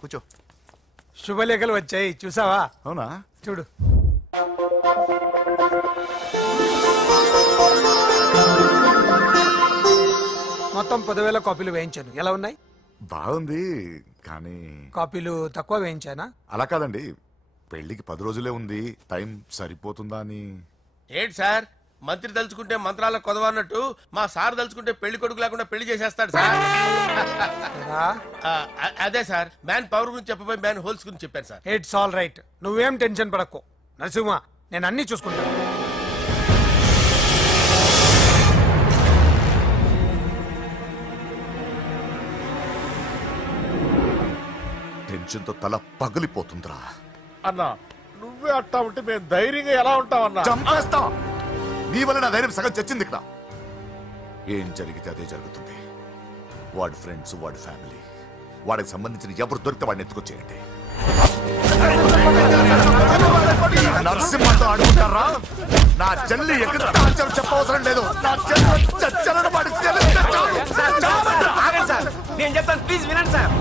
కూర్చో. శుభలేఖలు వచ్చాయి చూసావా? అవునా? చూడు. మొత్తం 10,000 కాపీలు వేయించాను. ఎలా ఉన్నాయి? బాగుంది కానీ కాపీలు తక్కువ వేయించానా? అలా కాదండి, పెళ్లికి 10 రోజులే ఉంది, టైం సరిపోతుందా అని. ఏంటి సార్, మంత్రి తలుచుకుంటే మంత్రాల కొదవన్నట్టు మా సార్ తలుచుకుంటే పెళ్లి కొడుకు లేకుండా పెళ్లి చేసేస్తాడు సార్. అదే సార్, మ్యాన్ పవర్ గురించి చెప్పబోయి మ్యాన్ హోల్స్ గురించి చెప్పాను సార్. ఇట్స్ ఆల్ రైట్, నువ్వేం టెన్షన్ పడకు నరసింహ, నేను అన్ని చూసుకుంటాను. టెన్షన్ తో తల పగిలిపోతుందిరా. అన్నా నువ్వే అట్టా ఉంటే మేము ధైర్యంగా ఎలా ఉంటామన్నా? చంపేస్తా. నీ వల్ల నా ధైర్యం సగం చచ్చింది ఇక్కడ. ఏం జరిగితే అదే జరుగుతుంది. వాడి ఫ్రెండ్స్, వాడి ఫ్యామిలీ, వాడికి సంబంధించిన ఎవరు దొరికితే వాడిని ఎత్తుకొచ్చేయండి. నరసింహతో అడుగుతారా? నా చెల్లి ఎక్కడ చెప్పవసరం లేదు. నా చెల్లి చచ్చాలని వాడికి నేను చెప్తాను, ప్లీజ్ వినండి sir.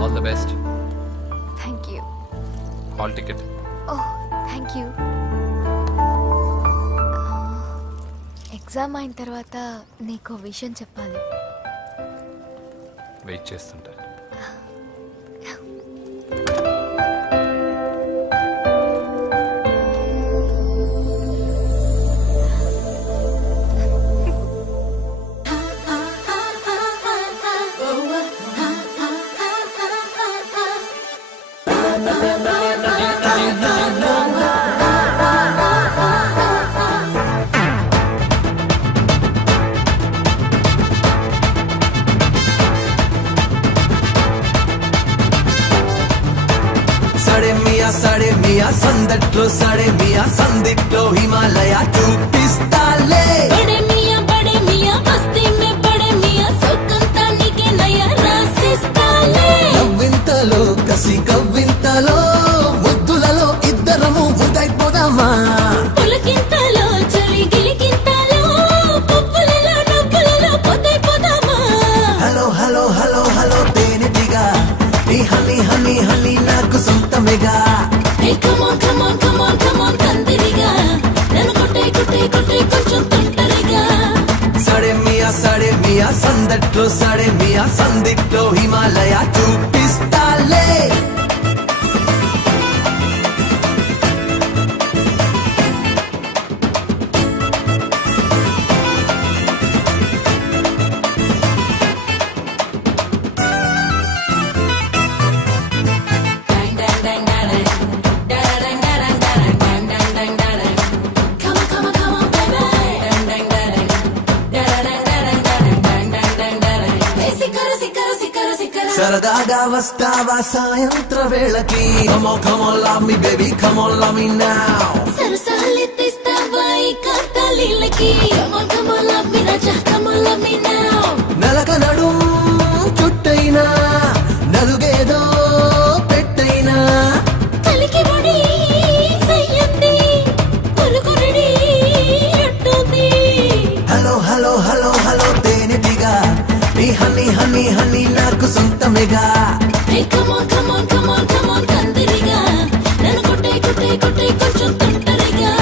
All the best. Thank you. Hall ticket. Oh, thank you. Exam అయిన తర్వాత నీకు విషయం చెప్పాలి. వెయిట్ చేస్తుంటా. साड़े मिया संदట్లో साड़े मिया संदिట్లో हिमालय చూపిస్తాలే. बड़े मियां मस्ती में बड़े मियां सुकंता निके नया रासिస్తాలే. కవ్వింతలో కసి కవ్వింతలో ముద్దులలో ఇద్దరము ముద్దైపోదామా. పులకింతలో చలి గిలికింతలో పువ్వులలో నవ్వులలో పొద్దైపోదామా. హలో హలో హలో హలో తేనెటిగా ఈ హనీ హనీ హనీ నాకు సొంతమేగా. Come on, come on, come on, come on, తందిరిగా నన్ను కొట్టే కొట్టే కొట్టే కొంచెం తొంటరిగా. साड़े मिया संदట్లో साड़े मिया संदिట్లో हिमालय చూపిస్తాలే. సరదాగా వస్తావా సాయంత్ర వేళకి. Come on, come on, love me baby, come on, love me now. సరసాలెత్తిస్తావా ఈ కాంతాలీలకి. Come on, come on, love me Raja, come on, love me now. నలక నడుం చుట్టైనా నలుగేదో పెట్టైనా కలికి బడి సయ్యంది కొరుకురడి అంటుంది. హలో హలో హలో హలో తేనెటిగా ఈ హనీ హనీ హనీ నాకు సొంతమేగా. Come on, come on, come on, come on, తందిరిగా నన్ను కొట్టే కొట్టే కొట్టే కొంచెం తొంటరిగా.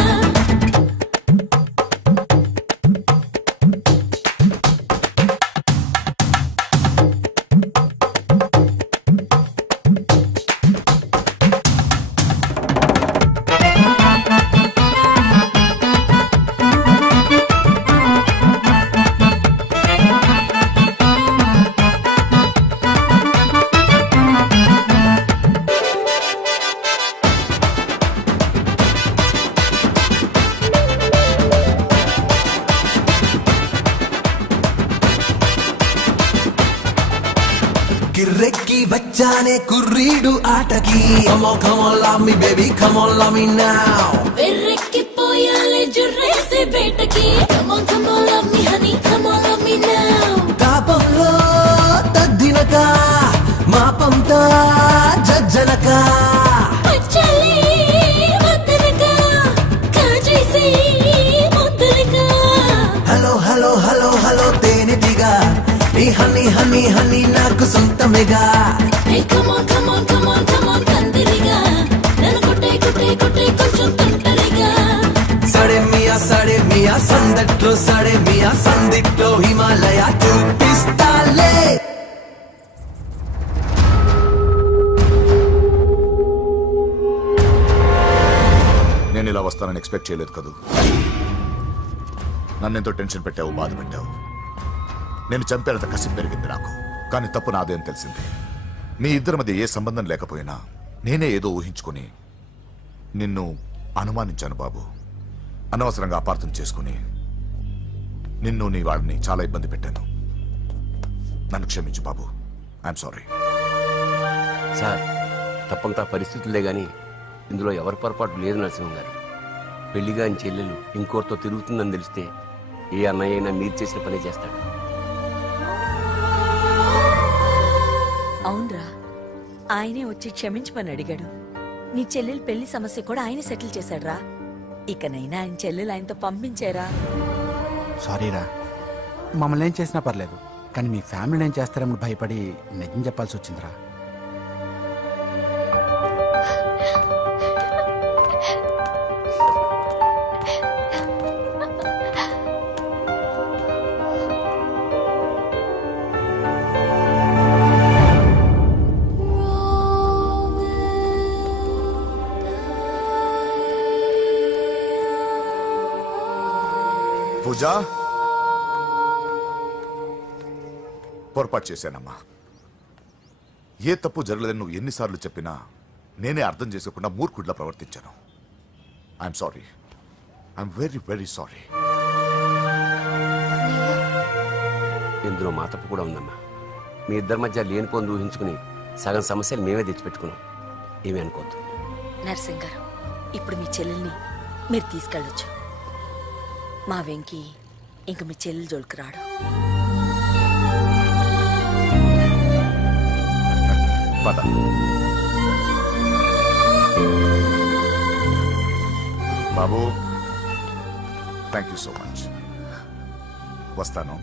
గిర్రెక్కి వచ్చానే కుర్రీడు ఆటకి. Come on, come on, love me baby, come on, love me now. వెర్రెక్కిపోయాలే జుర్రేసే బేటకి. Come on, come on, love me honey, come on, love me now. తాపంలో తద్దినక మాపంతా జజ్జనక. వచ్చాలే వద్దనక కాజేసి హనీ హనీ హనీ నాకు సొంతమేగా Hey, come on, come on, come on, come on, కందిరిగా నన్ను కొట్టే కొట్టే కొట్టే కొంచెం తొంటరిగా సడే మియా సందట్లో సడే మియా సందిట్లో హిమాలయ చూపిస్తాలే నేను ఇలా వస్తానని ఎక్స్పెక్ట్ చేయలేదు కదూ. నన్నెంతో టెన్షన్ పెట్టావు, బాధ పెట్టావు. నేను చంపేంత కసి పెరిగింది నాకు. కానీ తప్పు నాదేం తెలిసింది. మీ ఇద్దరి మధ్య ఏ సంబంధం లేకపోయినా నేనే ఏదో ఊహించుకొని నిన్ను అనుమానించాను బాబు. అనవసరంగా అపార్థం చేసుకుని నిన్ను నీ వాడిని చాలా ఇబ్బంది పెట్టాను. నన్ను క్షమించు బాబు. I'm sorry. సార్ తప్పంతా పరిస్థితులే గాని ఇందులో ఎవరి పొరపాటు లేదు నరసింహం గారు. పెళ్లిగా ఆయన చెల్లెలు ఇంకోరితో తిరుగుతుందని తెలిస్తే ఏ అన్నయ్య అయినా మీరు చేసిన పనే చేస్తాడు. అవునరా, ఆయనే వచ్చి క్షమించమని అడిగాడు. నీ చెల్లెలు పెళ్లి సమస్య కూడా ఆయన సెటిల్ చేశాడ్రా. ఇకనైనా ఆయన చెల్లెలు ఆయనతో పంపించారా? సారీరా, మమ్మల్ని ఏం చేసినా పర్లేదు, కానీ మీ ఫ్యామిలీని ఏం చేస్తారని భయపడి నిజం చెప్పాల్సి వచ్చిందిరా. పూజా, పొరపాటు చేశానమ్మా. ఏ తప్పు జరగలేదని నువ్వు ఎన్నిసార్లు చెప్పినా నేనే అర్థం చేసుకోకుండా మూర్ఖుడిలా ప్రవర్తించాను. I'm sorry. I'm very very sorry. ఇందులో మా తప్పు కూడా ఉందమ్మా. మీ ఇద్దరి మధ్య లేనిపోని ఊహించుకుని సగం సమస్యలు మేమే తెచ్చిపెట్టుకున్నాం. ఏమీ అనుకోవద్దు. నర్సింగ్ గారు, ఇప్పుడు మీ చెల్లెల్ని మీరు తీసుకెళ్ళొచ్చు. మా వెంకీ ఇంక మీ చెల్లెలు జోలికి రాడు. బాబు, థ్యాంక్ యూ సో మచ్. వస్తాను.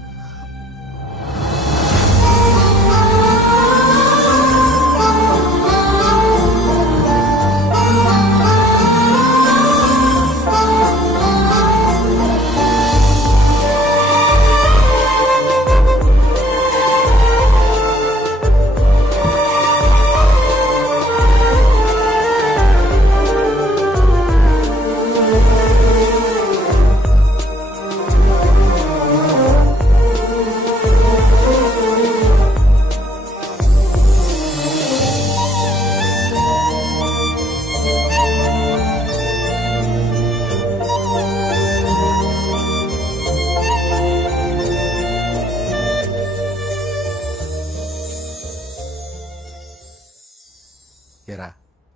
ఏరా,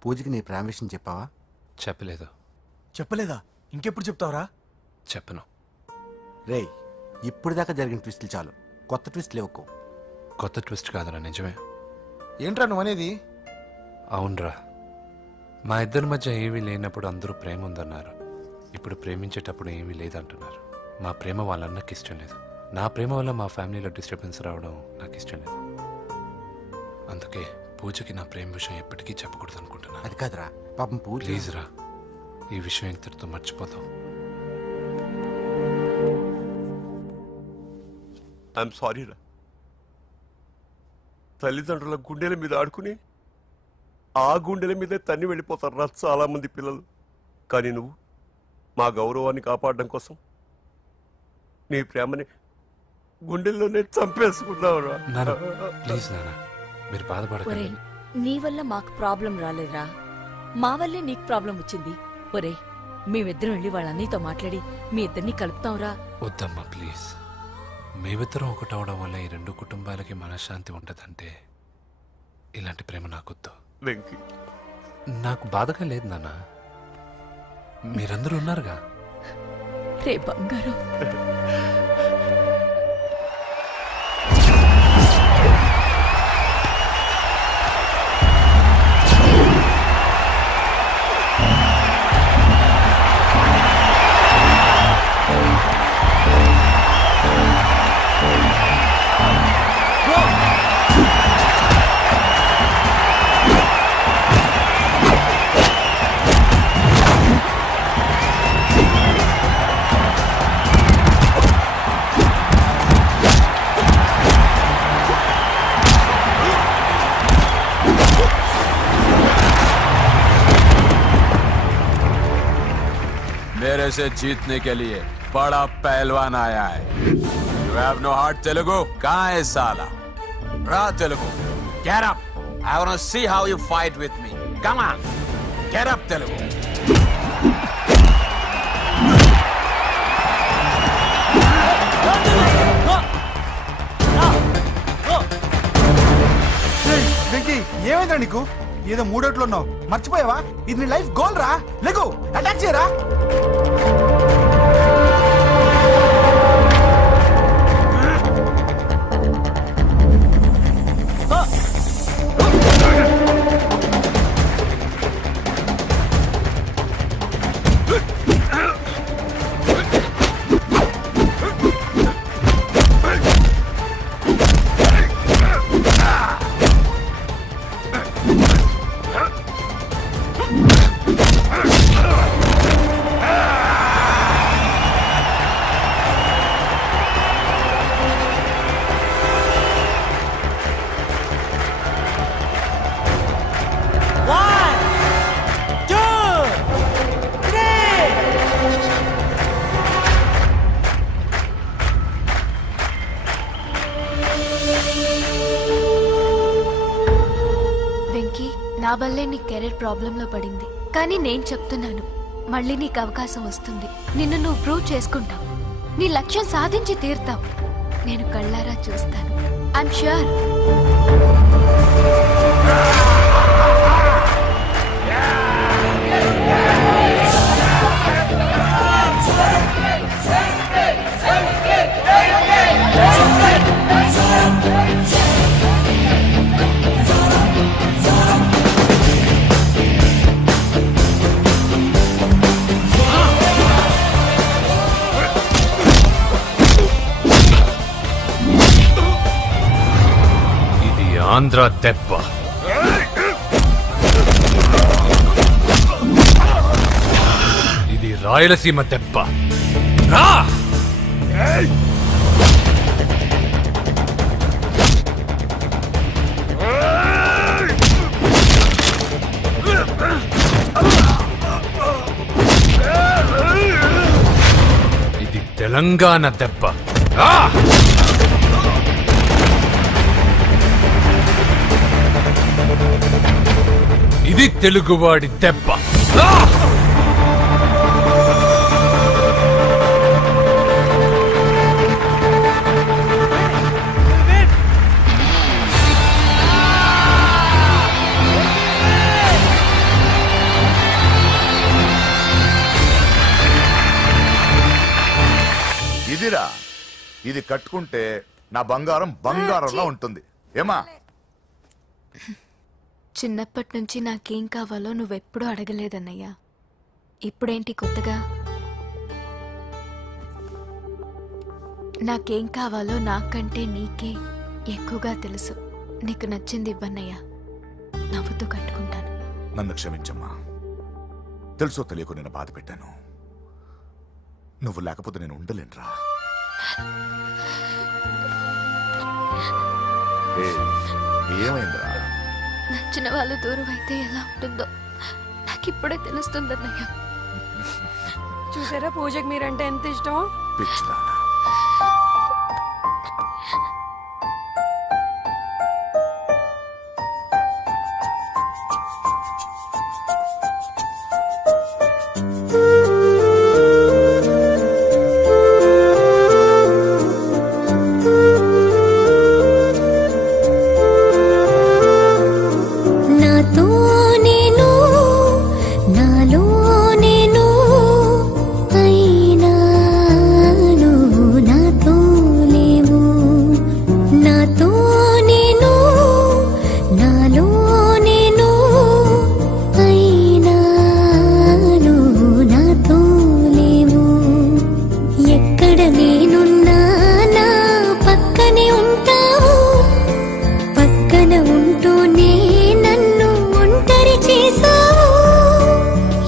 పూజకి నీ ప్రేమ విషయం చెప్పావా? చెప్పలేదు. చెప్పలేదా? ఇంకెప్పుడు చెప్తావరా? చెప్పను. రేయ్, ఇప్పుడు దాకా జరిగిన ట్విస్టులు చాలు, కొత్త ట్విస్ట్ లేవుకో. కొత్త ట్విస్ట్ కాదురా, నిజమే. ఏంట్రా నువ్వు అనేది? అవునరా, మా ఇద్దరి మధ్య ఏమీ లేనప్పుడు అందరూ ప్రేమ ఉందన్నారు. ఇప్పుడు ప్రేమించేటప్పుడు ఏమీ లేదంటున్నారు. మా ప్రేమ వాళ్ళన్నకి ఇష్టం లేదు. నా ప్రేమ వల్ల మా ఫ్యామిలీలో డిస్టర్బెన్స్ రావడం నాకు ఇష్టం లేదు. అందుకే పూజకి నా ప్రేమ విషయం ఎప్పటికీ చెప్పకూడదు అనుకుంటున్నా. అది కాదురా, పాపం పూజ. ప్లీజ్ రా, ఈ విషయం ఇంతటితో మర్చిపోతాం. ఐఎమ్ సారీ రా. తల్లిదండ్రుల గుండెల మీద ఆడుకుని ఆ గుండెల మీదే తన్ని వెళ్ళిపోతారు రా చాలా మంది పిల్లలు. కానీ నువ్వు మా గౌరవాన్ని కాపాడడం కోసం నీ ప్రేమని గుండెల్లోనే చంపేసుకున్నావు రా. ప్లీజ్ నాన్న, మీరు బాధపడకండి. నీ వల్ల మాకు ప్రాబ్లం రాలేదురా, మా వల్లే నీకు ప్రాబ్లం వచ్చింది. ఒరే, మేమిద్దరం వెళ్ళి వాళ్ళ అన్నయ్యతో మాట్లాడి మీ ఇద్దరిని కలుపుతాంరా. వద్దమ్మా ప్లీజ్. మేమిద్దరం ఒకటవడం వల్ల ఈ రెండు కుటుంబాలకి మనశ్శాంతి ఉంటదంటే ఇలాంటి ప్రేమ నాకొద్దు. వెంకీ, నాకు బాధగా లేదు నాన్న, మీరందరూ ఉన్నారుగా. రే బంగారం. मेरे से जीतने के लिए बड़ा पहलवान आया है। You have no heart, Telugu? कहाँ है साला? Ra Telugu, get up. I want to see how you fight with me. Come on, get up, Telugu. Venky ఏమైందా నీకు? ఏదో మూడోట్లో ఉన్నావు, మర్చిపోయావా? ఇది నీ లైఫ్ గోల్ రా. లెగో అటాక్ చేయరా. నా వల్లే నీ కెరీర్ ప్రాబ్లంలో పడింది. కానీ నేను చెప్తున్నాను, మళ్ళీ నీకు అవకాశం వస్తుంది. నిన్ను నువ్వు ప్రూవ్ చేసుకుంటావు. నీ లక్ష్యం సాధించి తీరుతావు. నేను కళ్ళారా చూస్తాను. I'm sure. ఆంధ్ర దెబ్బ, ఇది రాయలసీమ దెబ్బ. రా! ఇది తెలంగాణ దెబ్బ. రా! ఇది తెలుగువాడి దెబ్బ. ఇదిరా, ఇది కట్టుకుంటే నా బంగారం బంగారంలో ఉంటుంది. ఏమా? చిన్నప్పటి నుంచి నాకేం కావాలో నువ్వెప్పుడూ అడగలేదన్నయ్యా. ఇప్పుడేంటి కొత్తగా? నాకేం కావాలో నాకంటే నీకే ఎక్కువగా తెలుసు. నీకు నచ్చింది ఇవ్వన్నయ్యా, నవ్వుతూ కట్టుకుంటాను. నన్ను క్షమించమ్మా. తెలుసో తెలియకు నేను బాధ పెట్టాను. నువ్వు లేకపోతే నేను ఉండలేనురా. ఏమైందిరా? నచ్చిన వాళ్ళు దూరం అయితే ఎలా ఉంటుందో నాకు ఇప్పుడే తెలుస్తుందన్నయ్య. చూసారా పూజకి మీరంటే ఎంత ఇష్టం? పిచ్చిదానా.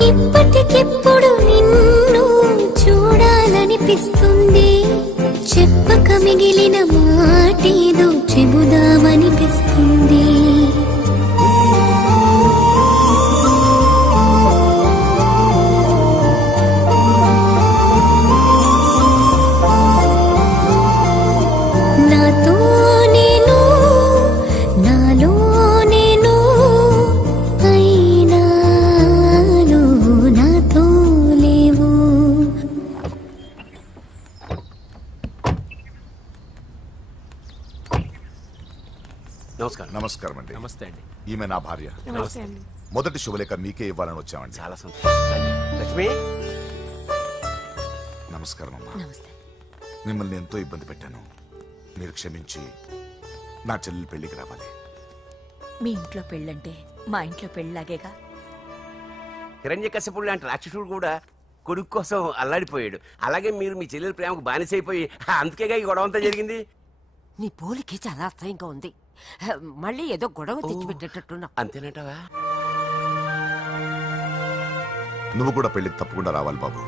ఇప్పటికెప్పుడు నిన్ను చూడాలనిపిస్తుంది. చెప్పక మిగిలిన మాటేదో చెబుదామనిపిస్తుంది. నమస్కారం. నమస్కారం అండి. నమస్తే అండి. ఈమె నా భార్య. నమస్తే అండి. మొదటి శుభలేఖ మీకే ఇవ్వాలని వచ్చామండి. చాలా సంతోషం. లక్ష్మి నమస్కారం అమ్మా. మిమ్మల్ని ఎంతో ఇబ్బంది పెట్టాను. మీరు క్షమించి నా చెల్లెలు పెళ్లికి రావాలి. మీ ఇంట్లో పెళ్ళంటే మా ఇంట్లో పెళ్ళలాగేగా. హిరణ్యకశిపుడు లాంటి రాక్షసుడు కూడా కొడుకు కోసం అల్లాడిపోయాడు. అలాగే మీరు మీ చెల్లెల ప్రేమకు బానిసైపోయి అందుకేగా ఈ గొడవ అంతా జరిగింది. నీ పోలికి చాలా అసహ్యంగా ఉంది. మళ్ళీ ఏదో గొడవ తెచ్చిపెట్టేటట్టున్నా. అంతేనంటావా? నువ్వు కూడా పెళ్లికి తప్పకుండా రావాలి బాబు.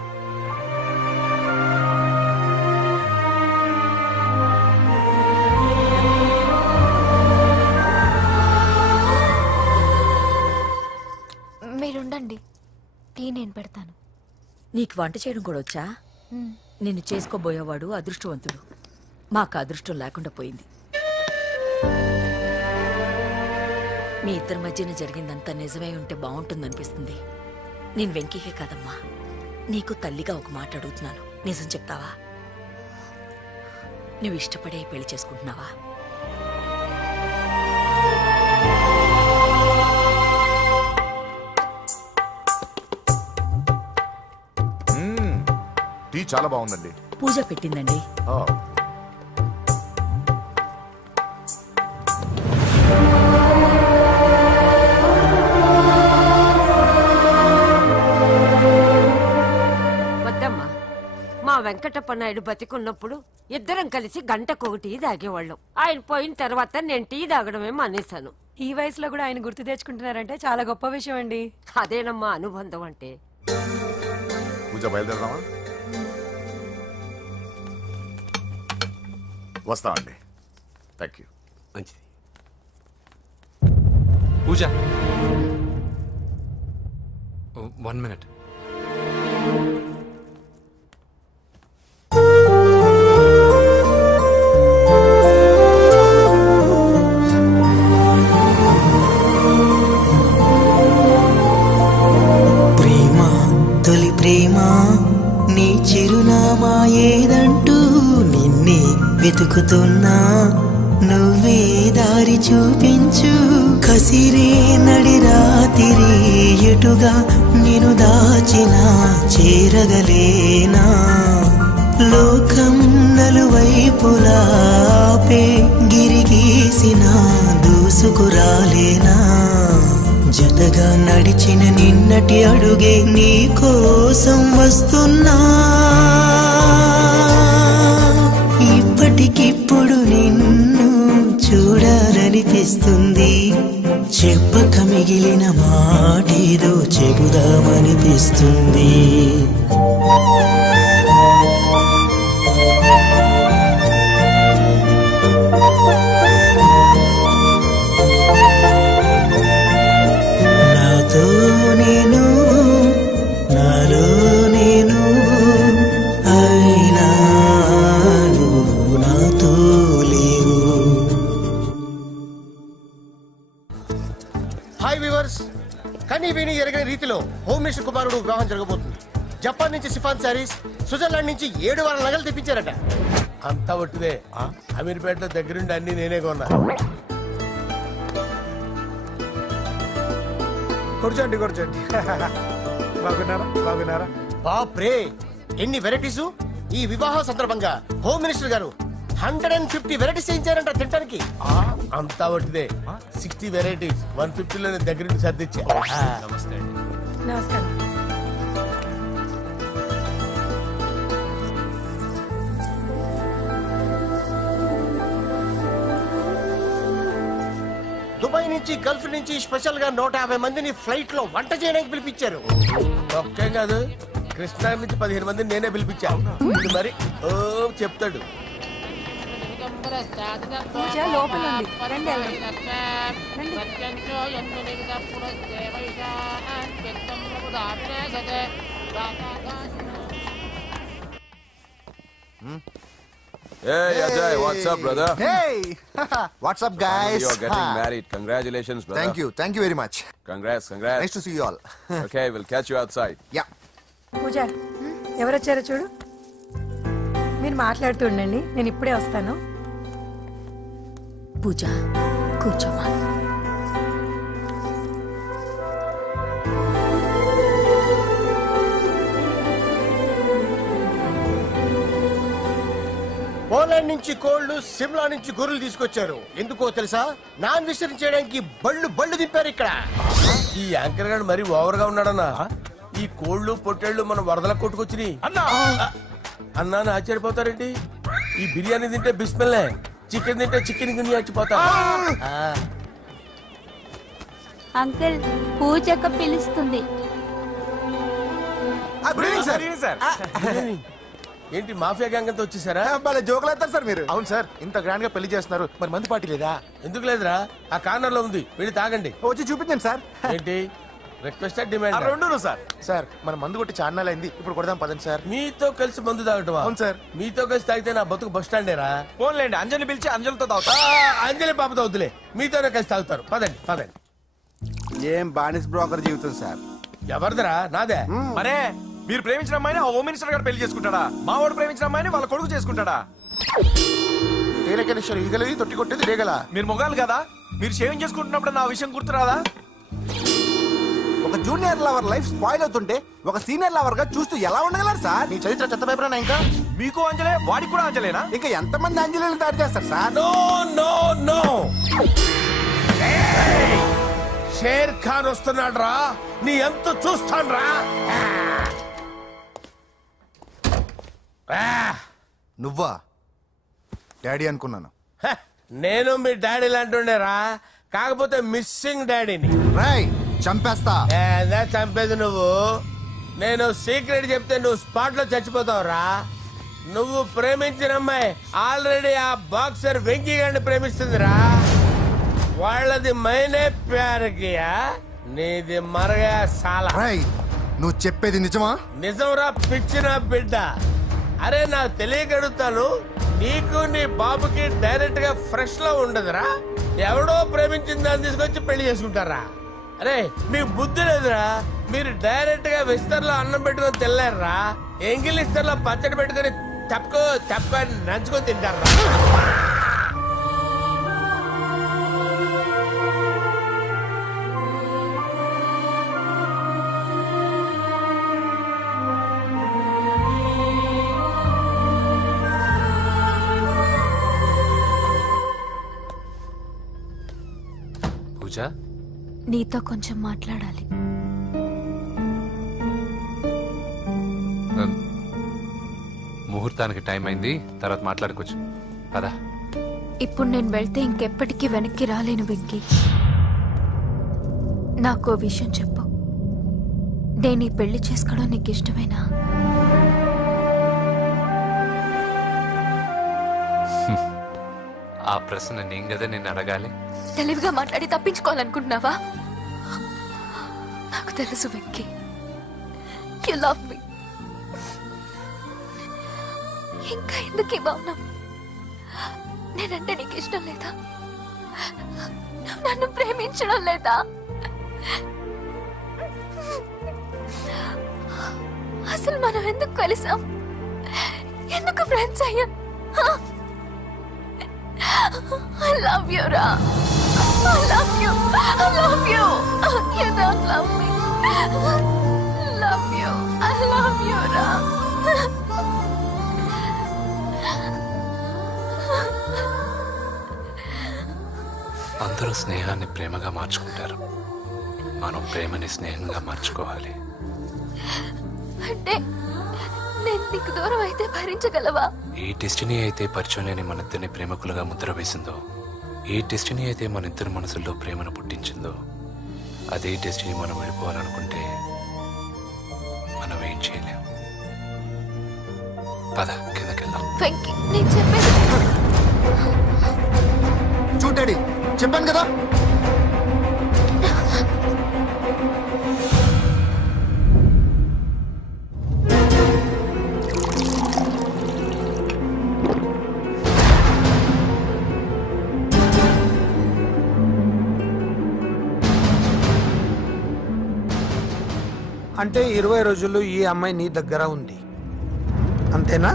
మీరుండండి, టీ నేను పెడతాను. నీకు వంట చేయడం కూడా వచ్చా? నిన్ను చేసుకోబోయేవాడు అదృష్టవంతుడు. మాకు అదృష్టం లేకుండా పోయింది. మీ ఇద్దరి మధ్యన జరిగిందంతా నిజమై ఉంటే బాగుంటుందనిపిస్తుంది. నేను వెంకీకే కాదమ్మా, నీకు తల్లిగా ఒక మాట అడుగుతున్నాను. నిజం చెప్తావా? నువ్వు ఇష్టపడే పెళ్లి చేసుకుంటున్నావా? టీ చాలా బాగుందండి. పూజ పెట్టిందండి. వద్దమ్మా, మా వెంకటప్ప నాయుడు బతికున్నప్పుడు ఇద్దరం కలిసి గంటకొక టీ తాగేవాళ్ళం. ఆయన పోయిన తర్వాత నేను టీ తాగడమే మానేశాను. ఈ వయసులో కూడా ఆయన గుర్తు తెచ్చుకుంటున్నారంటే చాలా గొప్ప విషయం అండి. అదేనమ్మా అనుబంధం అంటే. పూజ బయలుదేరదామా? వస్తామండి. Thank you. మంచిది. పూజ 1 minute. ప్రేమ తొలి ప్రేమ నీ చిరునామా ఏదంటూ నిన్నే వెతుకుతున్నా, నువ్వే దారి చూపించు. కసిరే నడి రాతిరి ఎటుగా నేను దాచినా చేరగలేనా? లోకం నలువైపులాపే గిరిగీసిన దూసుకురాలేనా? జతగా నడిచిన నిన్నటి అడుగే నీ కోసం వస్తున్నా. ఇప్పటికిప్పుడు నిన్ను చూడాలనిపిస్తుంది. చెప్పక మిగిలిన మాటేదో చెబుదామనిపిస్తుంది. నాతో నేను నాలో నేను అయినా నువ్వు నాతో లేవు. హాయ్ వ్యూవర్స్, కనీ విని ఎరగని రీతిలో హోమ్ మినిస్టర్ కుమారుడు వివాహం జరగబోతుంది. జపాన్ నుంచి సిఫాన్ శారీస్, స్విట్జర్లాండ్ నుంచి 7 వారాల నగలు తెప్పించారట. అంతా ఒట్టిదే. అమీర్పేటలో దగ్గరుండి అన్ని నేనే కొన్నా. కూర్చోండి కూర్చోండి. బాగున్నారా? బాప్రే, ఎన్ని వెరైటీసు! ఈ వివాహం సందర్భంగా హోమ్ మినిస్టర్ గారు 150 వెరైటీస్ చేయించారంట తినడానికి. అంతా ఒట్టిదే. 60 వెరైటీస్ 150లో దగ్గరుండి సర్దిచ్చా. నమస్తే అండి. నమస్కారం. దుబాయ్ నుంచి గల్ఫ్ నుంచి స్పెషల్ గా 150 మందిని ఫ్లైట్ లో వంట చేయడానికి పిలిపించారు. ఒక్కేం కాదు, కృష్ణా నుంచి 15 మందిని నేనే పిలిపించాను. ఇది మరి ఓ చెప్తాడు. పూజ లోపల ఉంది. రండి వెళ్దాం. Hey Ajay, what's up, brother? Hey, what's up, guys? You're getting married. Congratulations, brother. Thank you very much. Congrats. Nice to see you all. Okay, we'll catch you outside. Yeah. పూజ ఎవరొచ్చారో చూడు. మీరు మాట్లాడుతూ ఉండండి, నేను ఇప్పుడే వస్తాను. పూజ కూర్చోమా. పోలాండ్ నుంచి కోళ్లు, సిమ్లా నుంచి గొర్రెలు తీసుకొచ్చారు. ఎందుకో తెలుసా? నాన్ వెజిటేరియన్ చేయడానికి బళ్ళు దింపారు ఇక్కడ. ఈ యాంకర్ గారు మరి ఓవర్ గా ఉన్నాడన్నా. ఈ కోళ్లు పొట్టేళ్లు మన వరదల కొట్టుకొచ్చినాయి అన్నా ఆశ్చర్యపోతారేంటి? ఈ బిర్యానీ తింటే బిస్మిల్లే, చికెన్ తింటే చికెన్ గిన్నె చచ్చిపోతా. అంకుల్ పూజక్క పిలుస్తుంది. ఏంటి మాఫియా గ్యాంగ్ అంతా వచ్చేసారా? జోకులు వేస్తారు సార్ మీరు. అవును సార్, ఇంత గ్రాండ్ గా పెళ్లి చేస్తున్నారు, మరి మందు పార్టీ లేదా? ఎందుకు లేదురా? ఆ కార్నర్ లో ఉంది, వెళ్ళి తాగండి. వచ్చి చూపించండి సార్. ఏంటి రిక్వెస్ట్ డిమాండ్? రెండు సార్. సార్ మన మందు కొట్టి చాన్నాలు అయింది, ఇప్పుడు కొడదాం పదండి సార్. మీతో కలిసి మందు తాగటమా? అవును సార్. మీతో కలిసి తాగితే నా బతుకు బస్ స్టాండేరా? ఫోన్లేండి, అంజలి పిలిచి అంజలితో తాగుతా. అంజలి పాపతో వద్దులే, మీతోనే కలిసి తాగుతారు. పదండి పదండి. ఏం బానిస్ బ్రోకర్ జీవితం సార్. ఎవరిదిరా? నాదే. మరే మీరు ప్రేమించిన అమ్మాయిని ఆ హోమ్ మినిస్టర్ గారు పెళ్లి చేసుకుంటాడా? మా వాడు ప్రేమించిన అమ్మాయిని వాళ్ళ కొడుకు చేసుకుంటాడా? తేనెకనేశ్వరు ఈగలది తొట్టి కొట్టేది రేగల. మీరు మొగాలు కదా, మీరు షేవింగ్ చేసుకుంటున్నప్పుడు నా విషయం గుర్తురాదా? ఒక జూనియర్ లవర్ లైఫ్ స్పాయిల్ అవుతుంటే ఒక సీనియర్ లవర్ గా చూస్తూ ఎలా ఉండగలరు సార్? నీ చరిత్ర చెత్త పేపరేనా? ఇంకా మీకు అంజలే, వాడికి కూడా అంజలేనా? ఇంకా ఎంతమంది అంజలిని దాడి చేస్తారు sir? No no no, Sher Khan వస్తున్నాడు రా, నీ ఎంత చూస్తాను రా. నువ్వా? డాడీ అనుకున్నాను. నేను మీ డాడీ లాంటి రా, కాకపోతే మిస్సింగ్ డాడీని. రై చంపేస్తా. చంపేది నువ్వు. నేను సీక్రెట్ చెప్తే నువ్వు స్పాట్ లో చచ్చిపోతావురా. నువ్వు ప్రేమించిన అమ్మాయి ఆల్రెడీ ఆ బాక్సర్ వెంకీ గారిని ప్రేమిస్తుందిరా. వాళ్ళది మైనే ప్యార్ కియా, నీది మరగా సాలా. నువ్వు చెప్పేది నిజమా? నిజంరా పిచ్చిన బిడ్డ. అరే నాకు తెలియగడుగుతాను, నీకు నీ బాబుకి డైరెక్ట్ గా ఫ్రెష్ లో ఉండదురా. ఎవడో ప్రేమించిన దాన్ని తీసుకొచ్చి పెళ్లి చేసుకుంటారా? అరే మీకు బుద్ధి లేదురా. మీరు డైరెక్ట్ గా విస్తర్లో అన్నం పెట్టుకొని తెల్లారా, ఎంగిల్ ఇస్తర్లో పచ్చడి పెట్టుకొని తప్ప నంచుకొని తింటారా? పూజ, నీతో కొంచెం మాట్లాడాలి. ముహూర్తానికి టైం అయింది, తర్వాత మాట్లాడుకోవచ్చు కదా. ఇప్పుడు నేను వెళ్తే ఇంకెప్పటికీ వెనక్కి రాలేను వెంకీ. నాకు విషయం చెప్పు, నేను ఈ పెళ్లి చేసుకోవడం నీకు ఇష్టమేనా? ఆ ప్రశ్న నేను కదా నిన్ను అడగాలి. తెలివిగా మాట్లాడి తప్పించుకోవాలనుకుంటున్నావా? నాకు తెలుసు వెంకీ, యు లవ్ మీ. ఇంకా ఎందుకు ఈ మౌనం? నేనంటే నీకు ఇష్టం లేదా? నన్ను ప్రేమించడం లేదా? అసలు మనం ఎందుకు కలిసాం? ఎందుకు ఫ్రెండ్స్ అయ్యాం? I love you, Ra. I love you. I love you. You don't love me. Love you. I love you, Ra. అందరూ స్నేహాన్ని ప్రేమగా మార్చుకుంటారు, మనం ప్రేమని స్నేహంగా మార్చుకోవాలి. అంటే నేను నీకు దూరం అయితే భరించగలవా? ఏ డెస్టినీ అయితే పరిచయం లేని మన ఇద్దరిని ప్రేమకులుగా ముద్ర వేసిందో, ఏ డెస్టినీ అయితే మన ఇద్దరి మనసుల్లో ప్రేమను పుట్టించిందో, అదే డెస్టినీ మనం వెళ్ళిపోవాలనుకుంటే మనం ఏం చేయలేం. పద కిందకెళ్దాం. వెంకీ, నేను చెప్పేది చూడండి, చెప్పాను కదా. అంటే 20 రోజులు ఈ అమ్మాయి నీ దగ్గర ఉంది, అంతేనా?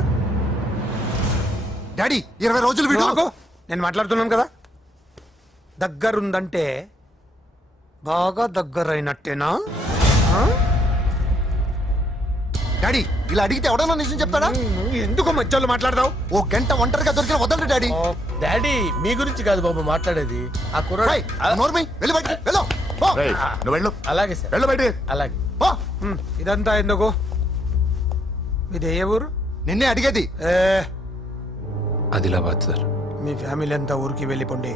డాడీ 20 రోజులు నేను మాట్లాడుతున్నాను కదా. దగ్గరుందంటే బాగా దగ్గరైనట్టేనా? డాడీ ఇలా అడిగితే ఎవడన్నా నిజం చెప్తాడా? ఎందుకు మధ్యలో మాట్లాడదావు? ఓ గంట ఒంటరిగా దొరికిన వదలరు డాడీ. డాడీ మీ గురించి కాదు బాబు మాట్లాడేది. ఆ కుర్రాడు నోర్మి వెళ్ళి బయటికి వెళ్ళు. నువ్వు వెళ్ళు. అలాగే సార్, వెళ్ళు బయటికి. అలాగే. ఇదంతా ఎందుకు? ఇది ఏ ఊరు? నిన్నే అడిగేది. ఆదిలాబాద్ సార్. మీ ఫ్యామిలీ అంతా ఊరికి వెళ్ళిపోండి.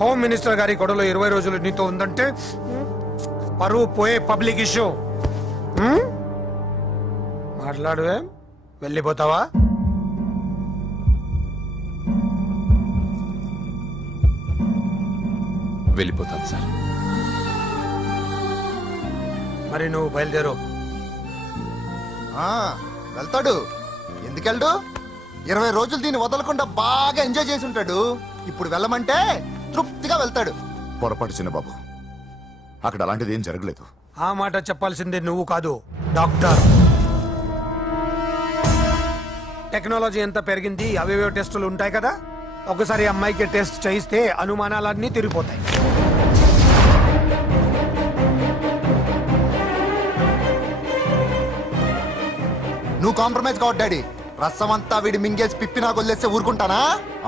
హోమ్ మినిస్టర్ గారి గొడవలో 20 రోజులు నీతో ఉందంటే పరువు పోయే పబ్లిక్ ఇష్యూ. మాట్లాడువే, వెళ్ళిపోతావా? వెళ్ళిపోతాను సార్. మరి నువ్వు బయలుదేరు. వెళ్తాడు. ఎందుకెళ్ళడు? 20 రోజులు దీన్ని వదలకుండా బాగా ఎంజాయ్ చేసి ఉంటాడు. ఇప్పుడు వెళ్ళమంటే తృప్తిగా వెళ్తాడు. పొరపాటు చిన్న బాబు, అక్కడ అలాంటిది ఏం జరగలేదు. ఆ మాట చెప్పాల్సిందే నువ్వు కాదు, డాక్టర్. టెక్నాలజీ ఎంత పెరిగింది, అవేవో టెస్టులు ఉంటాయి కదా. ఒకసారి అమ్మాయికి టెస్ట్ చేయిస్తే అనుమానాలన్నీ తిరిగిపోతాయి. నువ్వు కాంప్రమైజ్ కావద్దు డాడీ. రసం అంతా వీడి మింగేసి పిప్పి నాకు వదిలేస్తే ఊరుకుంటానా?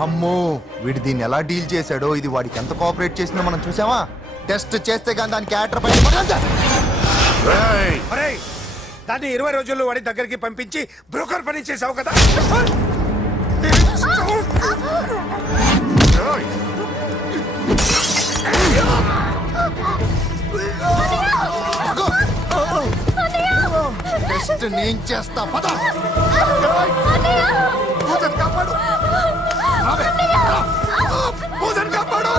అమ్మో, వీడు దీన్ని ఎలా డీల్ చేశాడో, ఇది వాడికి ఎంత కోఆపరేట్ చేసిందో మనం చూసావా? టెస్ట్ చేస్తే కానీ దానికి యాటర్ పైన దాన్ని 20 రోజుల్లో వాడి దగ్గరికి పంపించి బ్రోకర్ పని చేసావు కదా. టెస్ట్ నేను చేస్తా. పద కాపాడు, కాపాడు.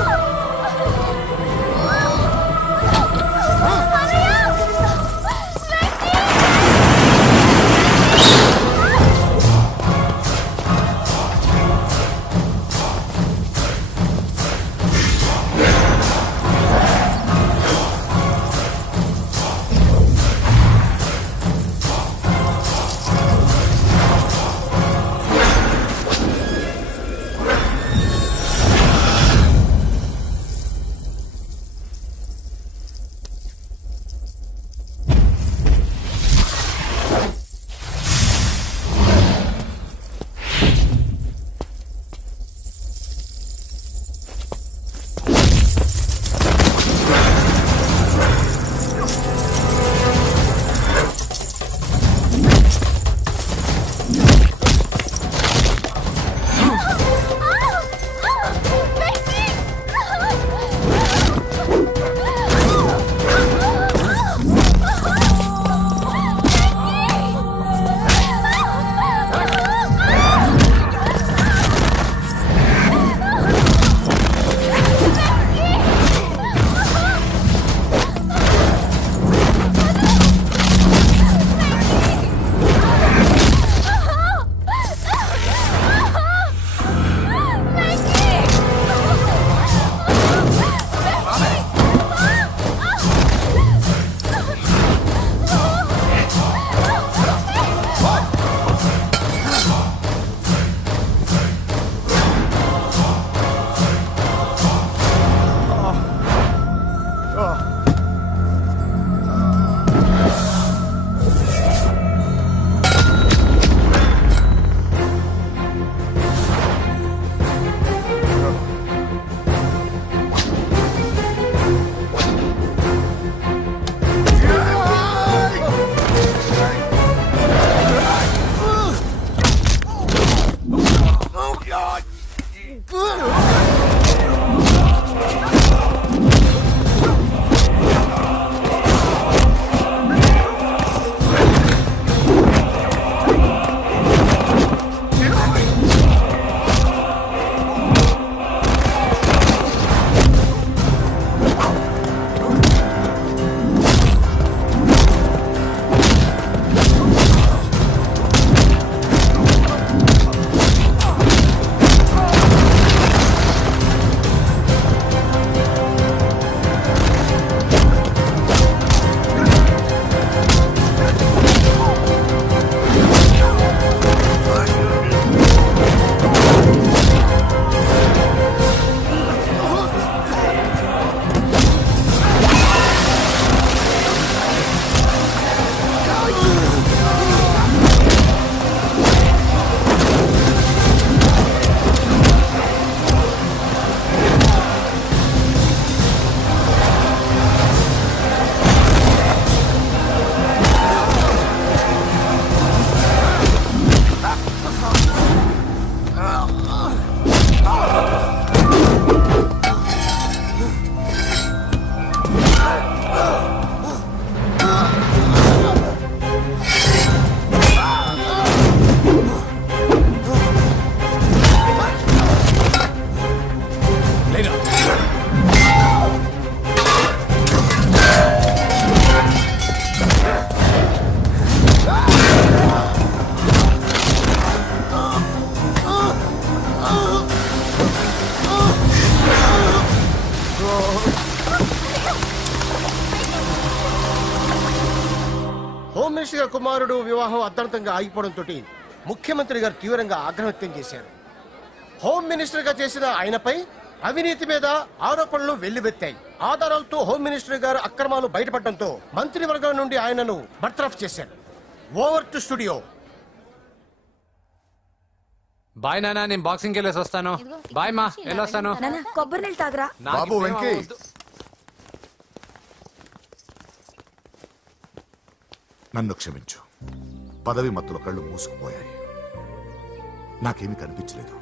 కుమారుడు వివాహం అర్థాంతంగా ఆగిపోవడంతో ముఖ్యమంత్రి గారు తీవ్రంగా ఆగ్రహం వ్యక్తం చేశారు. హోమ్ మినిస్టర్ గా చేసిన ఆయనపై అవినీతి మీద ఆరోపణలు వెల్లువెత్తాయి. ఆధారాలతో హోమ్ మినిస్టర్ గారు అక్రమాలు బయటపడడంతో మంత్రివర్గం నుండి ఆయనను బర్తరఫ్ చేశారు. Over to studio. బాయ్ నానా, నేను బాక్సింగ్కి వెళ్ళేసి వస్తాను. బాయ్ మా, వెళ్ళొస్తాను. కొబ్బరి నీళ్ళు తాగరా. బాబు వెంకీ, నన్ను క్షమించు. పదవి మత్తులో కళ్ళు మూసుకుపోయాయి. నాకేమీ కనిపించలేదు.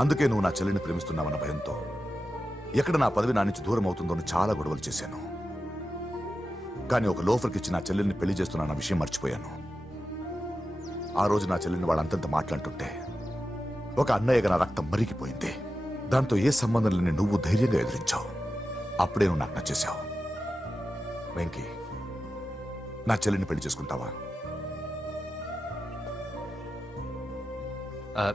అందుకే నువ్వు నా చెల్లిని ప్రేమిస్తున్నావన్న భయంతో ఎక్కడ నా పదవి నా నుంచి దూరం అవుతుందో చాలా గొడవలు చేశాను. కానీ ఒక లోఫర్కి ఇచ్చి నా చెల్లెల్ని పెళ్లి చేస్తున్నా విషయం మర్చిపోయాను. ఆ రోజు నా చెల్లిని వాళ్ళంతంత మాట్లాడుతుంటే ఒక అన్నయ్యగా నా రక్తం మరిగిపోయింది. దాంతో ఏ సంబంధం లేని నువ్వు ధైర్యంగా ఎదిరించావు. అప్పుడే నువ్వు నాకు నచ్చేశావు. వెంకీ, నా చెల్లిని పెళ్లి చేసుకుంటావా?